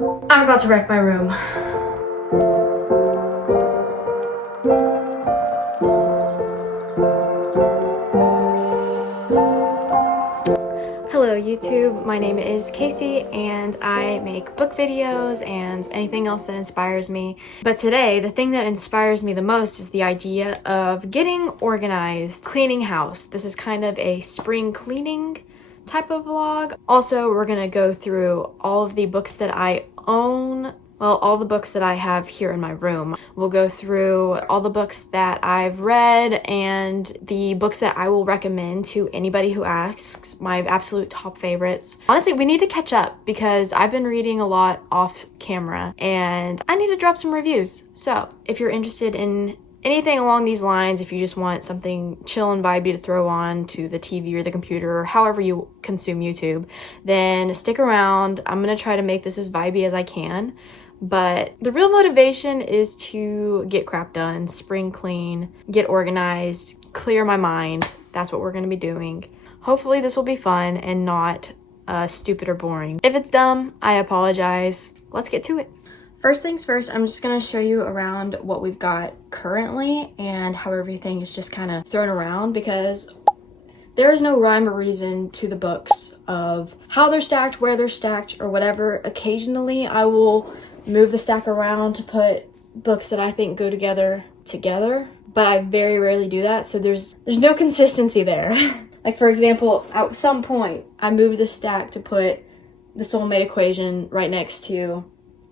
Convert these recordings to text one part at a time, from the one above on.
I'm about to wreck my room. Hello YouTube, my name is Casey and I make book videos and anything else that inspires me. But today, the thing that inspires me the most is the idea of getting organized, cleaning house. This is kind of a spring cleaning type of vlog. Also, we're gonna go through all of the books that I own. Well, all the books that I have here in my room. We'll go through all the books that I've read and the books that I will recommend to anybody who asks, my absolute top favorites. Honestly, we need to catch up because I've been reading a lot off camera and I need to drop some reviews. So if you're interested in anything along these lines, if you just want something chill and vibey to throw on to the TV or the computer or however you consume YouTube, then stick around. I'm gonna try to make this as vibey as I can. But the real motivation is to get crap done, spring clean, get organized, clear my mind. That's what we're going to be doing. Hopefully this will be fun and not stupid or boring. If it's dumb, I apologize. Let's get to it. First things first, I'm just going to show you around what we've got currently and how everything is just kind of thrown around, because there is no rhyme or reason to the books of how they're stacked, where they're stacked, or whatever. Occasionally I will move the stack around to put books that I think go together, but I very rarely do that, so there's no consistency there. Like, for example, at some point I moved the stack to put The Soulmate Equation right next to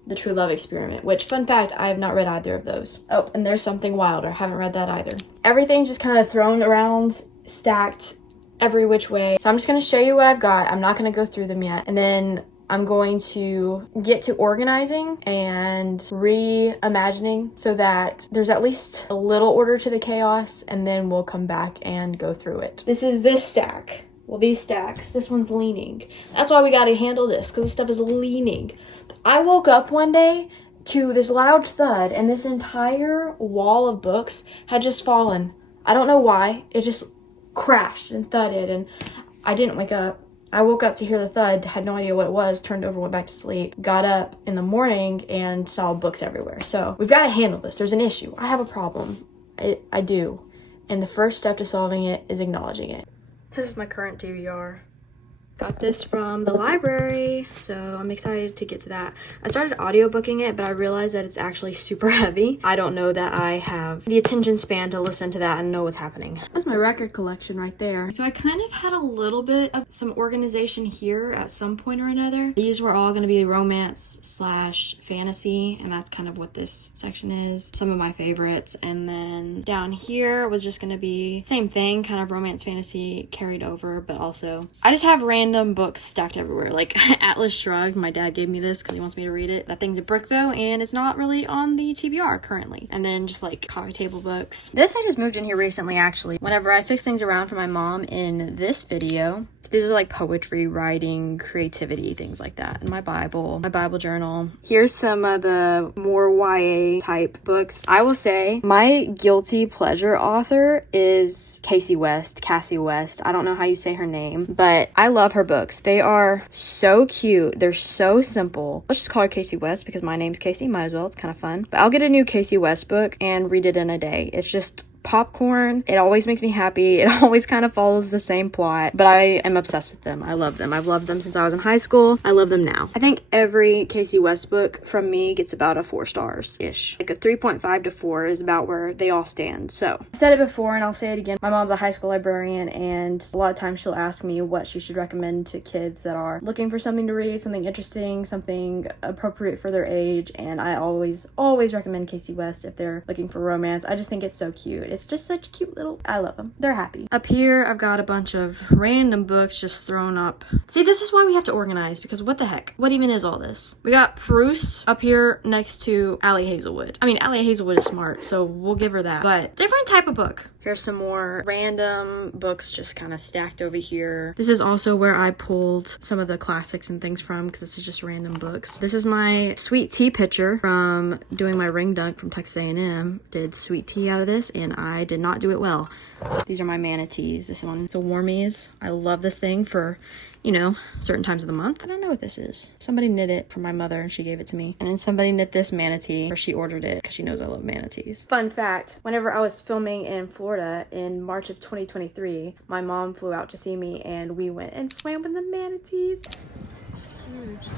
The True Love Experiment, which, fun fact, I have not read either of those. Oh, and There's Something Wilder, haven't read that either. Everything's just kind of thrown around, stacked every which way. So I'm just going to show you what I've got. I'm not going to go through them yet, and then I'm going to get to organizing and reimagining so that there's at least a little order to the chaos, and then we'll come back and go through it. This is this stack. Well, these stacks. This one's leaning. That's why we got to handle this, because this stuff is leaning. I woke up one day to this loud thud, and this entire wall of books had just fallen. I don't know why. It just crashed and thudded, and I didn't wake up. I woke up to hear the thud, had no idea what it was, turned over, went back to sleep, got up in the morning and saw books everywhere. So we've got to handle this. There's an issue. I have a problem. I do. And the first step to solving it is acknowledging it. This is my current DVR. Got this from the library, so I'm excited to get to that. I started audiobooking it, but I realized that it's actually super heavy. I don't know that I have the attention span to listen to that and know what's happening. That's my record collection right there. So I kind of had a little bit of some organization here at some point or another. These were all going to be romance / fantasy, and that's kind of what this section is. Some of my favorites. And then down here was just going to be same thing, kind of romance, fantasy carried over, but also I just have random books stacked everywhere. Like Atlas Shrugged, my dad gave me this because he wants me to read it. That thing's a brick though, and it's not really on the TBR currently. And then just like coffee table books. This I just moved in here recently, actually. Whenever I fix things around for my mom in this video. So these are like poetry, writing, creativity, things like that. And my Bible journal. Here's some of the more YA type books. I will say my guilty pleasure author is Cassie West. I don't know how you say her name, but I love her books. They are so cute. They're so simple. Let's just call her Casey West because my name's Casey. Might as well. It's kind of fun. But I'll get a new Casey West book and read it in a day. It's just popcorn. It always makes me happy. It always kind of follows the same plot, but I am obsessed with them. I love them. I've loved them since I was in high school. I love them now. I think every Casey West book from me gets about a 4 stars-ish. Like a 3.5 to 4 is about where they all stand. So I've said it before and I'll say it again. My mom's a high school librarian, and a lot of times she'll ask me what she should recommend to kids that are looking for something to read, something interesting, something appropriate for their age, and I always recommend Casey West if they're looking for romance. I just think it's so cute. It's just such cute little, I love them. They're happy. Up here, I've got a bunch of random books just thrown up. See, this is why we have to organize, because what the heck? What even is all this? We got Proust up here next to Allie Hazelwood. I mean, Allie Hazelwood is smart, so we'll give her that. But different type of book. Here's some more random books just kind of stacked over here. This is also where I pulled some of the classics and things from, because this is just random books. This is my sweet tea pitcher from doing my ring dunk from Texas A&M. Did sweet tea out of this, and I did not do it well. These are my manatees. This one, it's a Warmies. I love this thing for you know, certain times of the month. I don't know what this is. Somebody knit it for my mother and she gave it to me. And then somebody knit this manatee, or she ordered it because she knows I love manatees. Fun fact, whenever I was filming in Florida in March of 2023, my mom flew out to see me and we went and swam with the manatees. It's huge.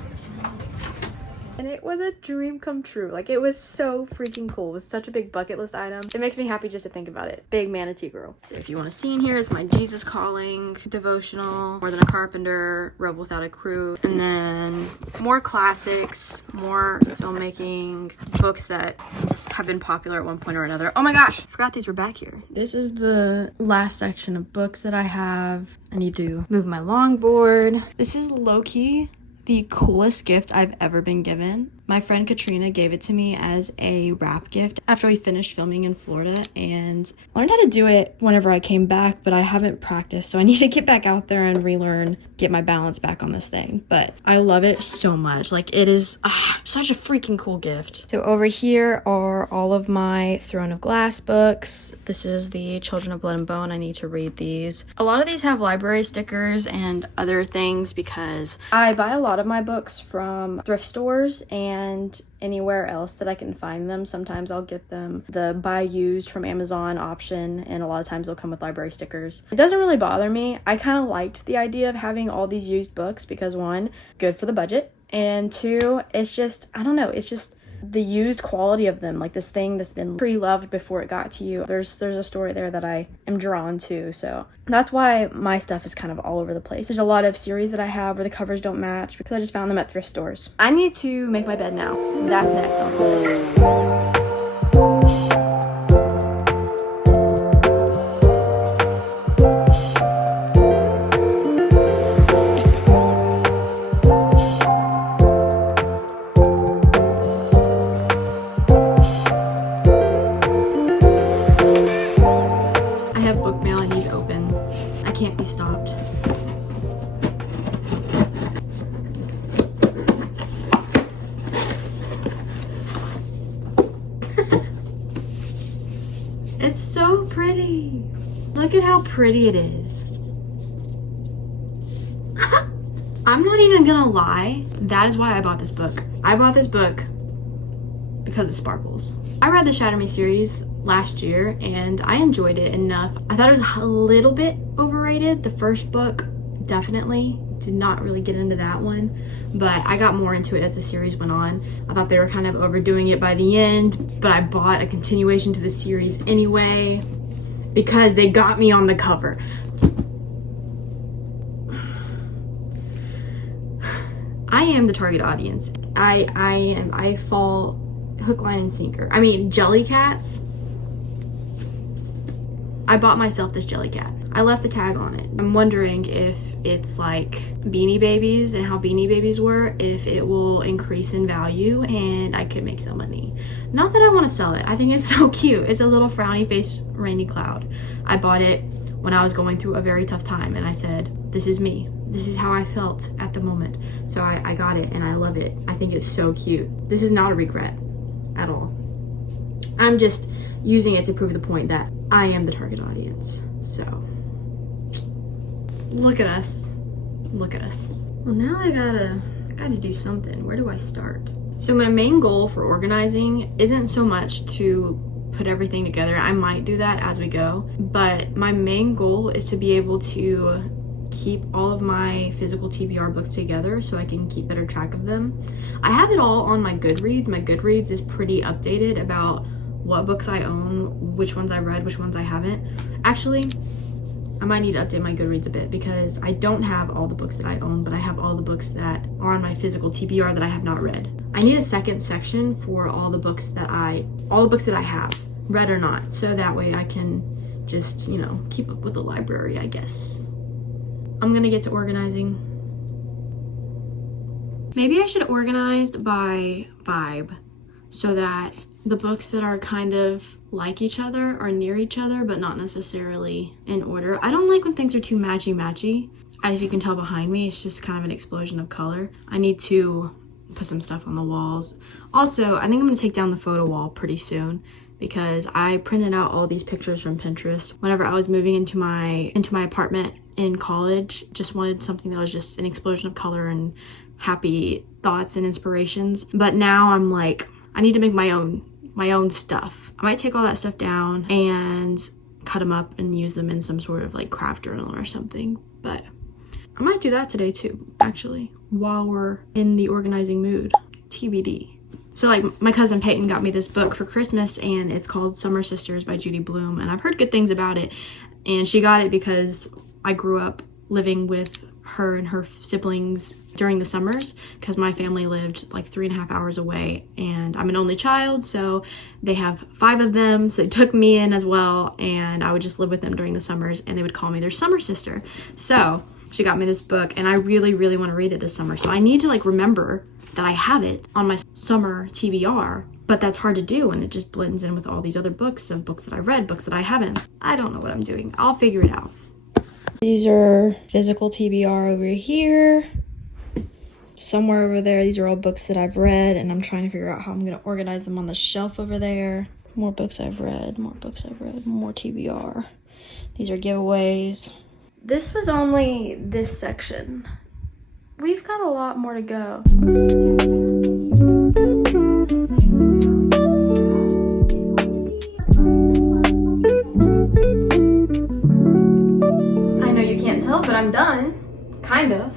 And it was a dream come true. Like, it was so freaking cool. It was such a big bucket list item. It makes me happy just to think about it. Big manatee girl. So if you want to see in here is my Jesus Calling devotional, More Than a Carpenter, Rebel Without a Crew, and then more classics, more filmmaking, books that have been popular at one point or another. Oh my gosh, I forgot these were back here. This is the last section of books that I have. I need to move my longboard. This is low-key the coolest gift I've ever been given. My friend Katrina gave it to me as a wrap gift after we finished filming in Florida, and I learned how to do it whenever I came back, but I haven't practiced, so I need to get back out there and relearn, get my balance back on this thing. But I love it so much. Like, it is such a freaking cool gift. So over here are all of my Throne of Glass books. This is the Children of Blood and Bone. I need to read these. A lot of these have library stickers and other things because I buy a lot of my books from thrift stores and anywhere else that I can find them. Sometimes I'll get them the buy used from Amazon option, and a lot of times they'll come with library stickers. It doesn't really bother me. I kind of liked the idea of having all these used books because, one, good for the budget, and two, it's just, I don't know, it's just the used quality of them, like this thing that's been pre-loved before it got to you. There's a story there that I am drawn to, so that's why my stuff is kind of all over the place. There's a lot of series that I have where the covers don't match because I just found them at thrift stores. I need to make my bed now. That's next on the list. Can't be stopped. It's so pretty. Look at how pretty it is. I'm not even gonna lie, that is why I bought this book. I bought this book because it sparkles. I read the Shatter Me series last year and I enjoyed it enough. I thought it was a little bit overrated. The first book, definitely. Did not really get into that one, but I got more into it as the series went on. I thought they were kind of overdoing it by the end, but I bought a continuation to the series anyway because they got me on the cover. I am the target audience. I fall hook, line, and sinker. I mean, Jellycats. I bought myself this Jellycat. I left the tag on it. I'm wondering if it's like Beanie Babies and how Beanie Babies were, if it will increase in value and I could make some money. Not that I want to sell it. I think it's so cute. It's a little frowny face rainy cloud. I bought it when I was going through a very tough time and I said, this is me. This is how I felt at the moment. So I got it and I love it. I think it's so cute. This is not a regret at all. I'm just using it to prove the point that I am the target audience. So look at us. Look at us. Well, now I gotta do something. Where do I start? So my main goal for organizing isn't so much to put everything together. I might do that as we go, but my main goal is to be able to keep all of my physical TBR books together so I can keep better track of them. I have it all on my Goodreads. My Goodreads is pretty updated about what books I own, which ones I read, which ones I haven't. Actually, I might need to update my Goodreads a bit because I don't have all the books that I own, but I have all the books that are on my physical TBR that I have not read. I need a second section for all the books that I have, read or not, so that way I can just, you know, keep up with the library, I guess. I'm gonna get to organizing. Maybe I should organize by vibe so that the books that are kind of like each other are near each other, but not necessarily in order. I don't like when things are too matchy-matchy. As you can tell behind me, it's just kind of an explosion of color. I need to put some stuff on the walls. Also, I think I'm gonna take down the photo wall pretty soon because I printed out all these pictures from Pinterest whenever I was moving into my apartment in college. Just wanted something that was just an explosion of color and happy thoughts and inspirations. But now I'm like, I need to make my own stuff. I might take all that stuff down and cut them up and use them in some sort of like craft journal or something. But I might do that today too, actually, while we're in the organizing mood. TBD. So like my cousin Peyton got me this book for Christmas, and it's called Summer Sisters by Judy Blume, and I've heard good things about it. And she got it because I grew up living with her and her siblings during the summers, because my family lived like 3.5 hours away, and I'm an only child, so they have 5 of them, so they took me in as well, and I would just live with them during the summers, and they would call me their summer sister. So she got me this book, and I really want to read it this summer, so I need to like remember that I have it on my summer TBR, but that's hard to do, and it just blends in with all these other books of books that I read, books that I haven't. I don't know what I'm doing. I'll figure it out. These are physical TBR over here. Somewhere over there, these are all books that I've read, and I'm trying to figure out how I'm going to organize them on the shelf over there. More books I've read, more books I've read, more TBR. These are giveaways. This was only this section. We've got a lot more to go. I know you can't tell, but I'm done. Kind of.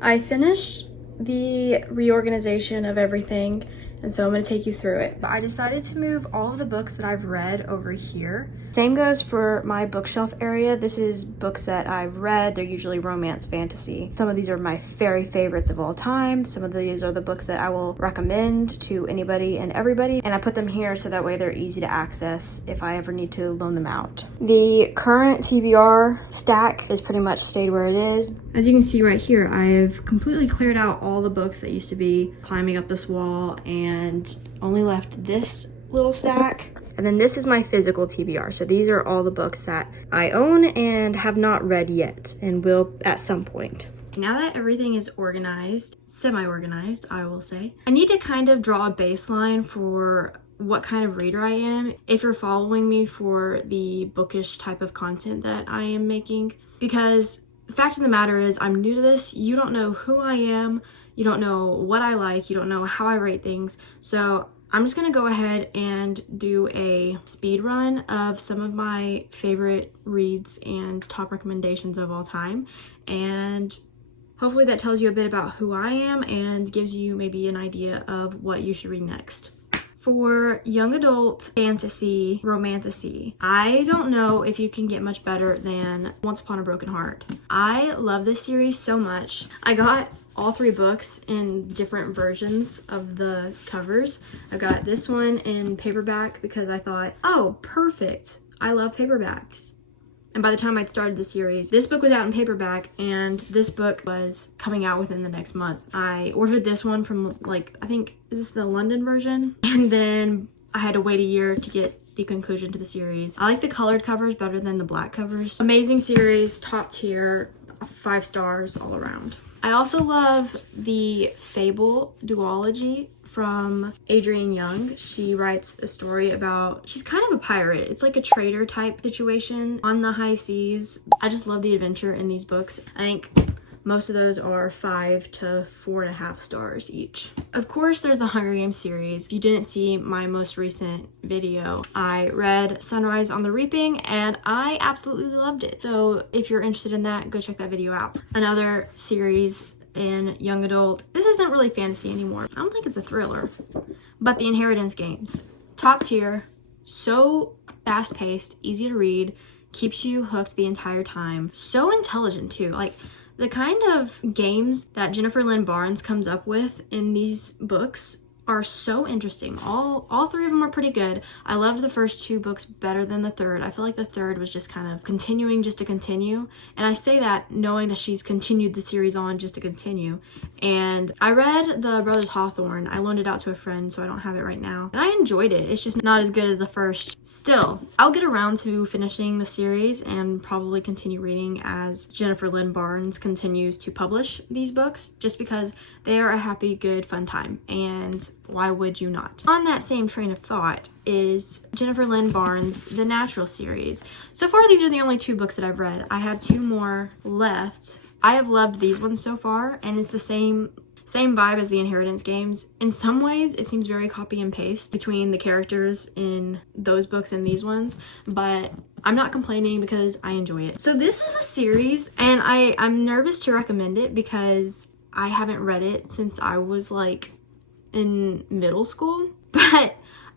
I finished the reorganization of everything, and so I'm going to take you through it. I decided to move all of the books that I've read over here. Same goes for my bookshelf area. This is books that I've read. They're usually romance fantasy. Some of these are my very favorites of all time. Some of these are the books that I will recommend to anybody and everybody, and I put them here so that way they're easy to access if I ever need to loan them out. The current TBR stack is pretty much stayed where it is. As you can see right here, I've completely cleared out all the books that used to be climbing up this wall and only left this little stack. And then this is my physical TBR. So these are all the books that I own and have not read yet and will at some point. Now that everything is organized, semi-organized, I will say, I need to kind of draw a baseline for what kind of reader I am, if you're following me for the bookish type of content that I am making. Because the fact of the matter is, I'm new to this. You don't know who I am. You don't know what I like. You don't know how I rate things. So I'm just gonna go ahead and do a speed run of some of my favorite reads and top recommendations of all time. And hopefully that tells you a bit about who I am and gives you maybe an idea of what you should read next. For young adult fantasy, romantasy, I don't know if you can get much better than Once Upon a Broken Heart. I love this series so much. I got all 3 books in different versions of the covers. I got this one in paperback because I thought, oh, perfect. I love paperbacks. And by the time I'd started the series, this book was out in paperback and this book was coming out within the next month. I ordered this one from like, I think, is this the London version? And then I had to wait a year to get the conclusion to the series. I like the colored covers better than the black covers. Amazing series, top tier, 5 stars all around. I also love the Fable duology from Adrienne Young. She writes a story about, she's kind of a pirate. It's like a trader type situation on the high seas. I just love the adventure in these books. I think most of those are 5 to 4.5 stars each. Of course, there's the Hunger Games series. If you didn't see my most recent video, I read Sunrise on the Reaping and I absolutely loved it. So if you're interested in that, go check that video out. Another series in young adult, this isn't really fantasy anymore. I don't think it's a thriller, but the Inheritance Games. Top tier, so fast-paced, easy to read, keeps you hooked the entire time. So intelligent too. Like the kind of games that Jennifer Lynn Barnes comes up with in these books are so interesting. All 3 of them are pretty good. I loved the first 2 books better than the third. I feel like the third was just kind of continuing just to continue. And I say that knowing that she's continued the series on just to continue. And I read The Brothers Hawthorne. I loaned it out to a friend, so I don't have it right now. And I enjoyed it. It's just not as good as the first. Still, I'll get around to finishing the series and probably continue reading as Jennifer Lynn Barnes continues to publish these books, just because they are a happy, good, fun time. And why would you not? On that same train of thought is Jennifer Lynn Barnes' The Natural series. So far, these are the only 2 books that I've read. I have 2 more left. I have loved these ones so far, and it's the same vibe as the Inheritance games. In some ways, it seems very copy and paste between the characters in those books and these ones, but I'm not complaining because I enjoy it. So this is a series, and I'm nervous to recommend it because I haven't read it since I was like in middle school, but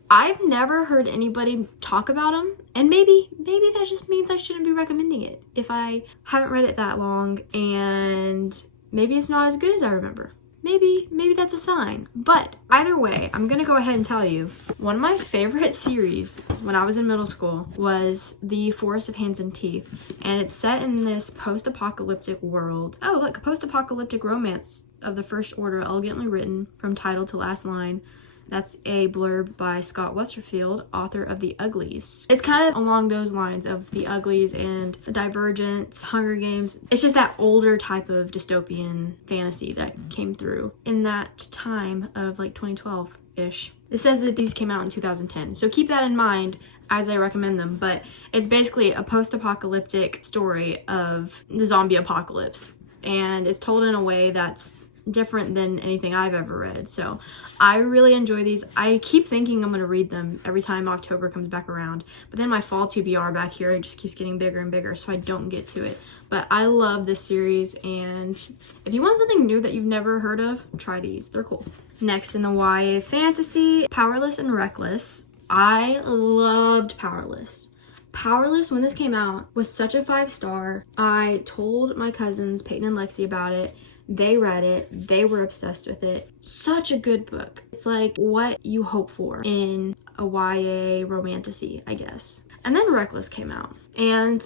I've never heard anybody talk about them, and maybe that just means I shouldn't be recommending it if I haven't read it that long, and maybe it's not as good as I remember. Maybe that's a sign. But either way, I'm gonna go ahead and tell you, one of my favorite series when I was in middle school was The Forest of Hands and Teeth, and it's set in this post-apocalyptic world. Oh look, a post-apocalyptic romance of the first order, elegantly written from title to last line. That's a blurb by Scott Westerfield, author of The Uglies. It's kind of along those lines of The Uglies and Divergent, Hunger Games. It's just that older type of dystopian fantasy that came through in that time of like 2012-ish. It says that these came out in 2010, so keep that in mind as I recommend them, but it's basically a post-apocalyptic story of the zombie apocalypse, and it's told in a way that's different than anything I've ever read. So I really enjoy these. I keep thinking I'm gonna read them every time October comes back around, but then my fall TBR back here, it just keeps getting bigger and bigger, so I don't get to it. But I love this series, and if you want something new that you've never heard of, try these. They're cool. Next in the YA fantasy, Powerless and Reckless. I loved Powerless. Powerless, when this came out, was such a 5-star. I told my cousins, Peyton and Lexi, about it. They read it. They were obsessed with it. Such a good book. It's like what you hope for in a YA romantasy, I guess. And then Reckless came out, and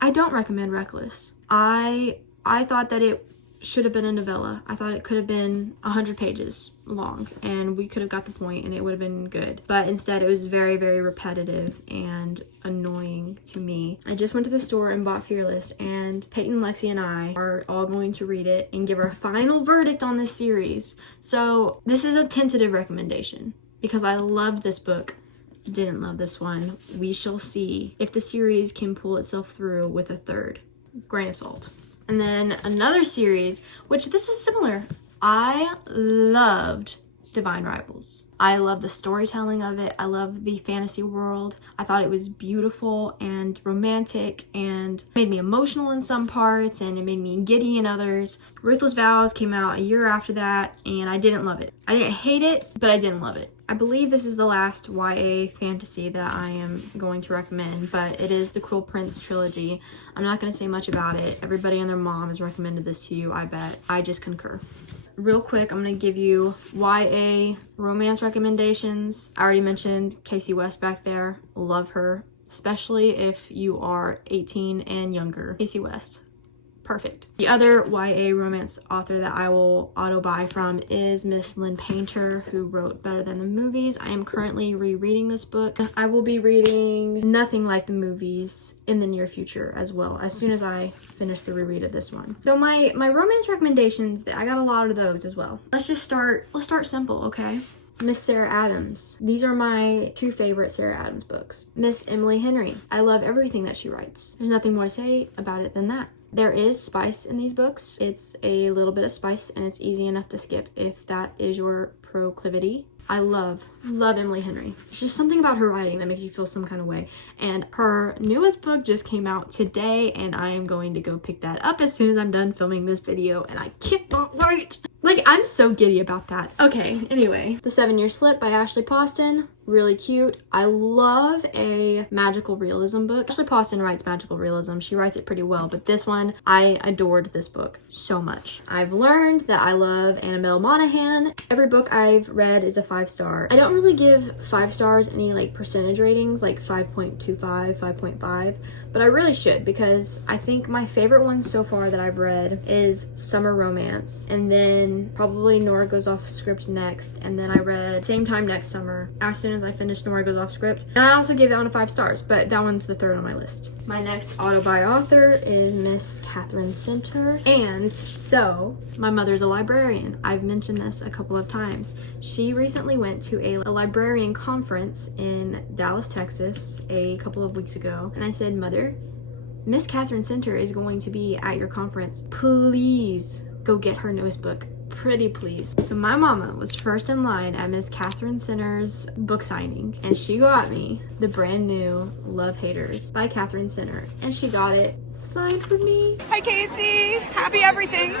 I don't recommend Reckless. I thought that it should have been a novella. I thought it could have been 100 pages long, and we could have got the point and it would have been good. But instead it was very, very repetitive and annoying to me. I just went to the store and bought Fearless, and Peyton, Lexi, and I are all going to read it and give our final verdict on this series. So this is a tentative recommendation because I loved this book. Didn't love this one. We shall see if the series can pull itself through with a 3rd. Grain of salt. And then another series, which this is similar. I loved Divine Rivals. I love the storytelling of it. I love the fantasy world. I thought it was beautiful and romantic and made me emotional in some parts, and it made me giddy in others. Ruthless Vows came out a year after that, and I didn't love it. I didn't hate it, but I didn't love it. I believe this is the last YA fantasy that I am going to recommend, but it is the Cruel Prince trilogy. I'm not going to say much about it. Everybody and their mom has recommended this to you, I bet. I just concur. Real quick, I'm going to give you YA romance recommendations. I already mentioned Casey West back there. Love her, especially if you are 18 and younger. Casey West. Perfect. The other YA romance author that I will auto buy from is Miss Lynn Painter, who wrote Better Than the Movies. I am currently rereading this book. I will be reading Nothing Like the Movies in the near future as well, as soon as I finish the reread of this one. So my romance recommendations, I got a lot of those as well. Let's start simple, okay? Miss Sarah Adams. These are my 2 favorite Sarah Adams books. Miss Emily Henry. I love everything that she writes. There's nothing more to say about it than that. There is spice in these books. It's a little bit of spice, and it's easy enough to skip if that is your proclivity. I love Emily Henry. There's just something about her writing that makes you feel some kind of way. And her newest book just came out today, and I am going to go pick that up as soon as I'm done filming this video, and I cannot wait. Like, I'm so giddy about that. Okay, anyway. The 7-Year Slip by Ashley Poston. Really cute. I love a magical realism book. Ashley Poston writes magical realism. She writes it pretty well, but this one, I adored this book so much. I've learned that I love Annabelle Monaghan. Every book I've read is a 5-star. I don't really give 5 stars any like percentage ratings, like 5.25, 5.5, but I really should, because I think my favorite one so far that I've read is Summer Romance, and then probably Nora Goes Off Script next, and then I read Same Time Next Summer. As soon soon as I finish Nora Goes Off Script. And I also gave that one 5 stars, but that one's the 3rd on my list. My next auto-buy author is Miss Katherine Center. And so, my mother's a librarian. I've mentioned this a couple of times. She recently went to a librarian conference in Dallas, Texas a couple of weeks ago. And I said, Mother, Miss Katherine Center is going to be at your conference. Please go get her newest book. Pretty please. So my mama was first in line at Miss Katherine Center's book signing, and she got me the brand new Love Haters by Katherine Center, and she got it signed for me. Hi Casey, happy everything.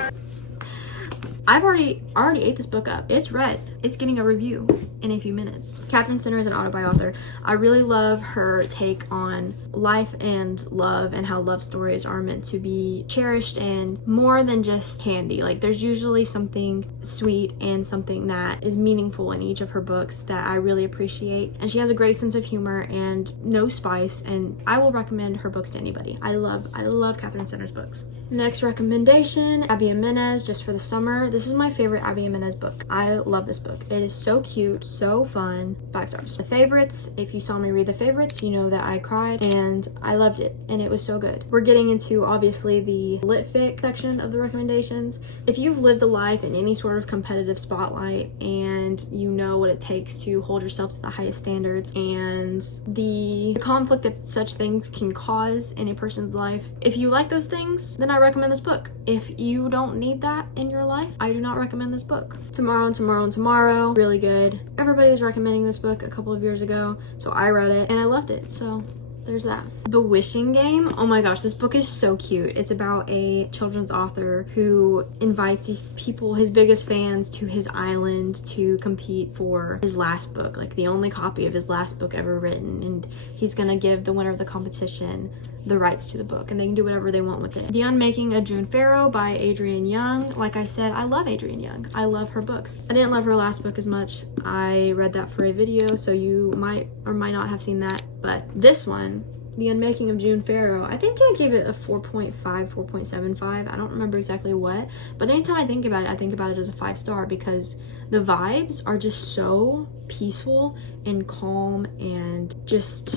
I've already ate this book up. It's read. It's getting a review in a few minutes. Katherine Center is an auto-buy author. I really love her take on life and love and how love stories are meant to be cherished and more than just candy. Like, there's usually something sweet and something that is meaningful in each of her books that I really appreciate. And she has a great sense of humor and no spice, and I will recommend her books to anybody. I love Katherine Center's books. Next recommendation, Abby Jimenez, Just for the Summer. This is my favorite Abby Jimenez book. I love this book. It is so cute, so fun. 5 stars. The favorites, if you saw me read the favorites, you know that I cried and I loved it and it was so good. We're getting into obviously the lit fic section of the recommendations. If you've lived a life in any sort of competitive spotlight and you know what it takes to hold yourself to the highest standards and the conflict that such things can cause in a person's life, if you like those things, then I recommend this book. If you don't need that in your life, I do not recommend this book. Tomorrow and Tomorrow and Tomorrow, really good. Everybody was recommending this book a couple of years ago, so I read it and I loved it, so there's that. The Wishing Game. Oh my gosh, this book is so cute. It's about a children's author who invites these people, his biggest fans, to his island to compete for his last book, like the only copy of his last book ever written, and he's gonna give the winner of the competition the rights to the book and they can do whatever they want with it. The Unmaking of June Farrow by Adrienne Young. Like I said, I love Adrienne Young. I love her books. I didn't love her last book as much. I read that for a video, so you might or might not have seen that, but this one, The Unmaking of June Farrow, I think I gave it a 4.5, 4.75. I don't remember exactly what, but anytime I think about it, I think about it as a 5 star because the vibes are just so peaceful and calm and just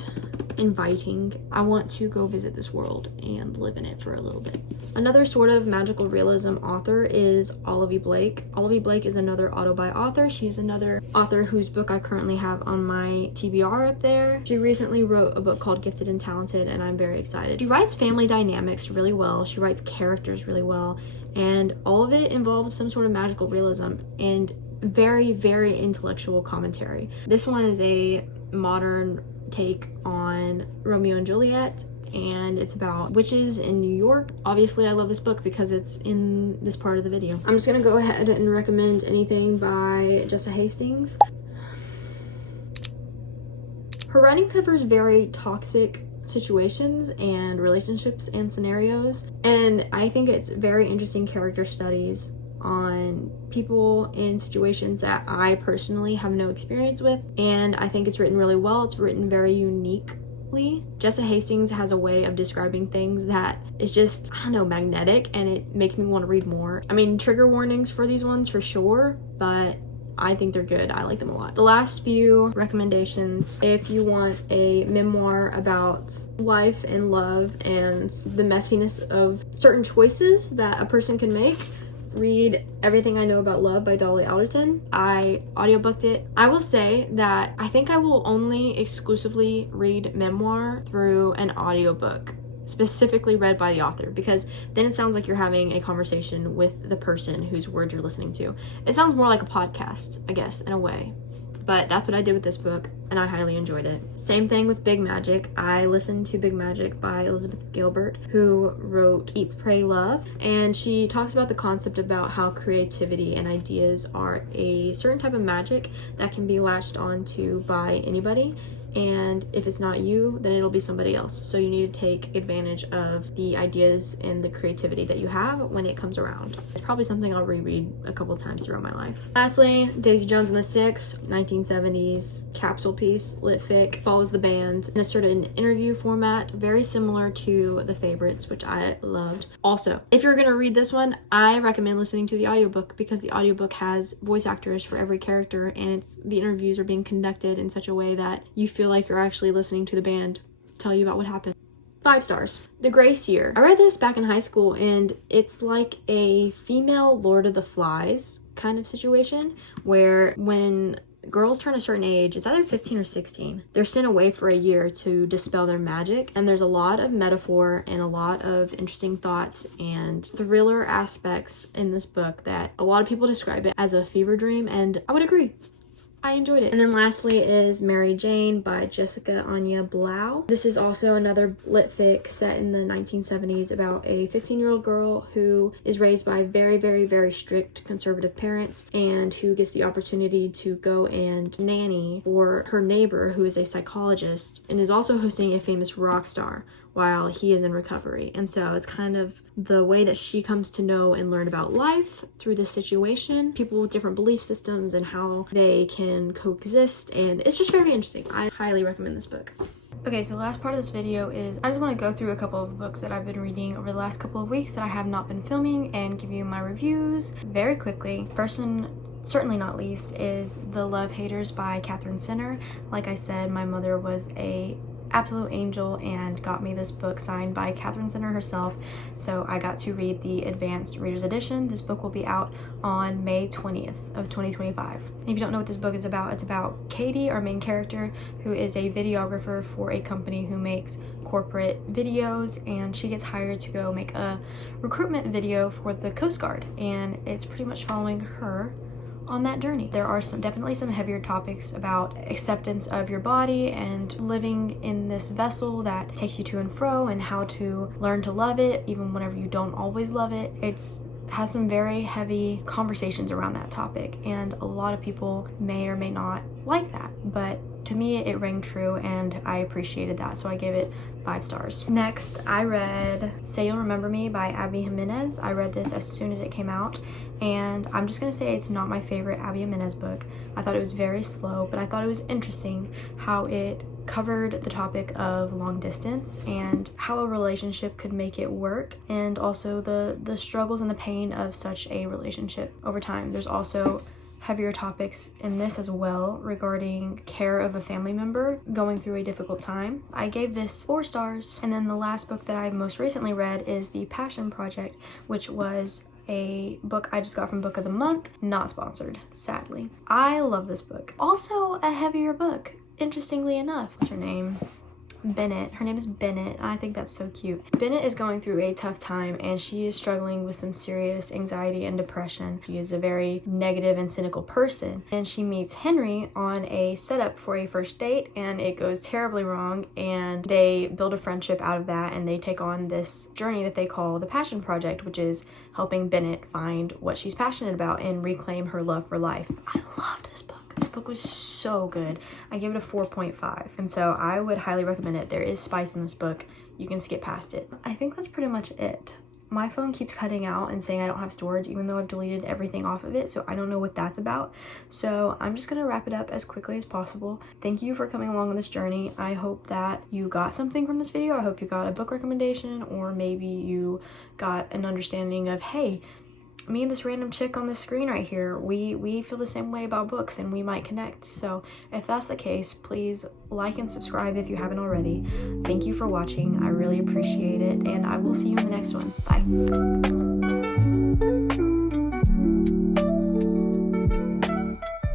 inviting. I want to go visit this world and live in it for a little bit. Another sort of magical realism author is Olivia Blake. Olivia Blake is another auto-buy author. She's another author whose book I currently have on my TBR up there. She recently wrote a book called Gifted and Talented, and I'm very excited. She writes family dynamics really well. She writes characters really well, and all of it involves some sort of magical realism and very, very intellectual commentary. This one is a modern take on Romeo and Juliet, and it's about witches in New York. Obviously, I love this book because it's in this part of the video. I'm just gonna go ahead and recommend anything by Jessa Hastings. Her writing covers very toxic situations and relationships and scenarios, and I think it's very interesting character studies on people in situations that I personally have no experience with, and I think it's written really well. It's written very uniquely. Jessa Hastings has a way of describing things that is just, I don't know, magnetic, and it makes me want to read more. I mean, trigger warnings for these ones for sure, but I think they're good. I like them a lot. The last few recommendations, if you want a memoir about life and love and the messiness of certain choices that a person can make, read Everything I Know About Love by Dolly Alderton. I audiobooked it. I will say that I think I will only exclusively read memoir through an audiobook, specifically read by the author, because then it sounds like you're having a conversation with the person whose words you're listening to. It sounds more like a podcast, I guess, in a way. But that's what I did with this book, and I highly enjoyed it. Same thing with Big Magic. I listened to Big Magic by Elizabeth Gilbert, who wrote Eat, Pray, Love, and she talks about the concept about how creativity and ideas are a certain type of magic that can be latched onto by anybody, and if it's not you, then it'll be somebody else. So you need to take advantage of the ideas and the creativity that you have when it comes around. It's probably something I'll reread a couple times throughout my life. Lastly, Daisy Jones and the Six, 1970s capsule piece, lit fic, follows the band in a sort of an interview format, very similar to The Favorites, which I loved. Also, if you're gonna read this one, I recommend listening to the audiobook because the audiobook has voice actors for every character, and the interviews are being conducted in such a way that you feel like you're actually listening to the band tell you about what happened. 5 stars. The Grace Year. I read this back in high school, and it's like a female Lord of the Flies kind of situation where when girls turn a certain age, it's either 15 or 16, they're sent away for a year to dispel their magic. And there's a lot of metaphor and a lot of interesting thoughts and thriller aspects in this book that a lot of people describe it as a fever dream, and I would agree. I enjoyed it. And then lastly is Mary Jane by Jessica Anya Blau. This is also another lit fic set in the 1970s about a 15-year-old girl who is raised by very, very, very strict conservative parents and who gets the opportunity to go and nanny for her neighbor who is a psychologist and is also hosting a famous rock star while he is in recovery. And so it's kind of the way that she comes to know and learn about life through this situation, people with different belief systems and how they can coexist, and it's just very interesting. I highly recommend this book. Okay, so the last part of this video is I just want to go through a couple of books that I've been reading over the last couple of weeks that I have not been filming and give you my reviews very quickly. First and certainly not least is The Love Haters by Katherine. Like I said, my mother was a absolute angel and got me this book signed by Katherine herself, so I got to read the advanced reader's edition. This book will be out on May 20th of 2025. And if you don't know what this book is about, it's about Katie, our main character, who is a videographer for a company who makes corporate videos, and she gets hired to go make a recruitment video for the Coast Guard, and it's pretty much following her on that journey. There are definitely some heavier topics about acceptance of your body and living in this vessel that takes you to and fro, and how to learn to love it even whenever you don't always love it. Has some very heavy conversations around that topic, and a lot of people may or may not like that, but to me it rang true and I appreciated that, so I gave it 5 stars. Next, I read Say You'll Remember Me by Abby Jimenez. I read this as soon as it came out, and I'm just gonna say it's not my favorite Abby Jimenez book. I thought it was very slow, but I thought it was interesting how it covered the topic of long distance and how a relationship could make it work, and also the struggles and the pain of such a relationship over time. There's also heavier topics in this as well regarding care of a family member going through a difficult time. I gave this 4 stars. And then the last book that I most recently read is The Passion Project, which was a book I just got from Book of the Month, not sponsored, sadly. I love this book. Also a heavier book, interestingly enough. What's her name? Bennett. Her name is Bennett, and I think that's so cute. Bennett is going through a tough time, and she is struggling with some serious anxiety and depression. She is a very negative and cynical person, and she meets Henry on a setup for a first date, and it goes terribly wrong, and they build a friendship out of that, and they take on this journey that they call the Passion Project, which is helping Bennett find what she's passionate about and reclaim her love for life. I loved this book. This book was so good. I gave it a 4.5, and so I would highly recommend it. There is spice in this book. You can skip past it. I think that's pretty much it. My phone keeps cutting out and saying I don't have storage, even though I've deleted everything off of it, so I don't know what that's about. So I'm just gonna wrap it up as quickly as possible. Thank you for coming along on this journey. I hope that you got something from this video. I hope you got a book recommendation, or maybe you got an understanding of, hey, me and this random chick on the screen right here, we feel the same way about books and we might connect. So if that's the case, please like and subscribe if you haven't already. Thank you for watching. I really appreciate it, and I will see you in the next one. Bye.